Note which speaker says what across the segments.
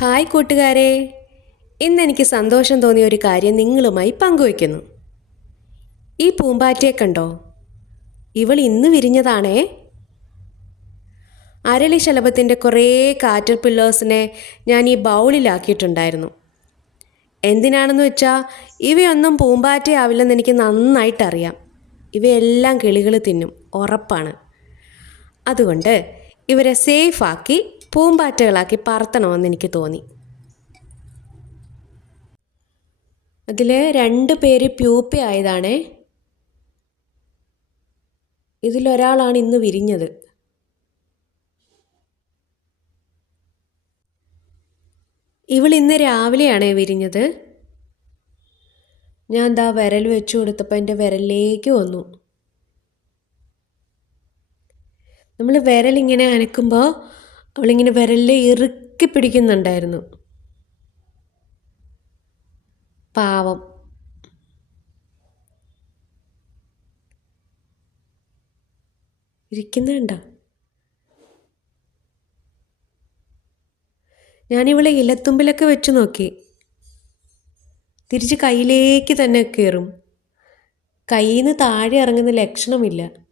Speaker 1: Hi കൂട്ടുകാരെ. ഇന്ന് എനിക്ക് സന്തോഷം തോന്നിയ ഒരു കാര്യം നിങ്ങളുമായി പങ്കുവയ്ക്കുന്നു. ഈ പൂമ്പാറ്റയെ കണ്ടോ? ഇവൾ ഇന്ന് വിരിഞ്ഞതാണേ. അരളി ശലഭത്തിന്റെ കുറേ കാറ്റർ പില്ലേഴ്സിനെ ഞാൻ ഈ ബൗളിലാക്കിയിട്ടുണ്ടായിരുന്നു. എന്തിനാണെന്ന് വെച്ചാൽ ഇവയൊന്നും പൂമ്പാറ്റയാവില്ലെന്ന് എനിക്ക് നന്നായിട്ടറിയാം. ഇവയെല്ലാം കിളികൾ തിന്നും ഉറപ്പാണ്. അതുകൊണ്ട് ഇവരെ സേഫാക്കി പൂമ്പാറ്റകളാക്കി പറത്തണമെന്ന് എനിക്ക് തോന്നി. അതിൽ രണ്ട് പേര് പ്യൂപ്പ ആയതാണേ. ഇതിലൊരാളാണ് ഇന്ന് വിരിഞ്ഞത്. ഇവൾ ഇന്ന് രാവിലെയാണ് വിരിഞ്ഞത്. ഞാൻ എന്താ വിരൽ വെച്ചു കൊടുത്തപ്പോൾ എന്റെ വിരലിലേക്ക് വന്നു. നമ്മൾ വിരലിങ്ങനെ അനക്കുമ്പോൾ അവളിങ്ങനെ വിരലിൽ ഇറുക്കി പിടിക്കുന്നുണ്ടായിരുന്നു. പാവം. ഇരിക്കുന്നുണ്ട ഞാനിവളെ ഇലത്തുമ്പിലൊക്കെ വെച്ച് നോക്കി. തിരിച്ച് കയ്യിലേക്ക് തന്നെ കയറും. കയ്യിൽ നിന്ന് താഴെ ഇറങ്ങുന്ന ലക്ഷണമില്ല.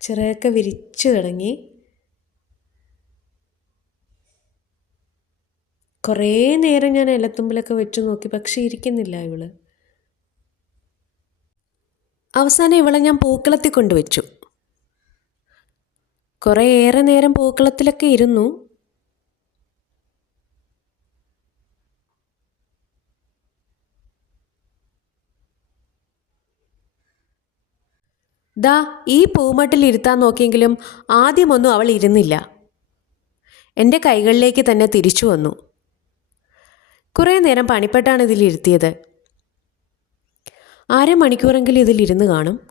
Speaker 1: ചിറകൊക്കെ വിരിച്ചു തുടങ്ങി. കുറേ നേരം ഞാൻ ഇലത്തുമ്പിലൊക്കെ വെച്ച് നോക്കി പക്ഷേ ഇരിക്കുന്നില്ല ഇവൾ. അവസാനം ഇവളെ ഞാൻ പൂക്കളത്തിൽ കൊണ്ടുവച്ചു. കുറേ ഏറെ നേരം പൂക്കളത്തിലൊക്കെ ഇരുന്നു. ദാ ഈ പൂമട്ടിൽ ഇരുത്താൻ നോക്കിയെങ്കിലും ആദ്യമൊന്നും അവൾ ഇരുന്നില്ല. എന്റെ കൈകളിലേക്ക് തന്നെ തിരിച്ചു വന്നു. കുറേ നേരം പണിപ്പെട്ടാണ് ഇതിലിരുത്തിയത് അരമണിക്കൂറെങ്കിലും ഇതിലിരുന്ന് കാണും.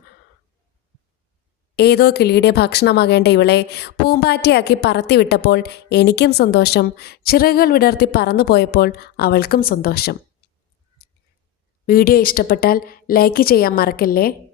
Speaker 1: ഏതോ കിളിയുടെ ഭക്ഷണമാകേണ്ട ഇവളെ പൂമ്പാറ്റയാക്കി പറത്തി വിട്ടപ്പോൾ എനിക്കും സന്തോഷം. ചിറകുകൾ വിടർത്തി പറന്നു പോയപ്പോൾ അവൾക്കും സന്തോഷം. വീഡിയോ ഇഷ്ടപ്പെട്ടാൽ ലൈക്ക് ചെയ്യാൻ മറക്കല്ലേ?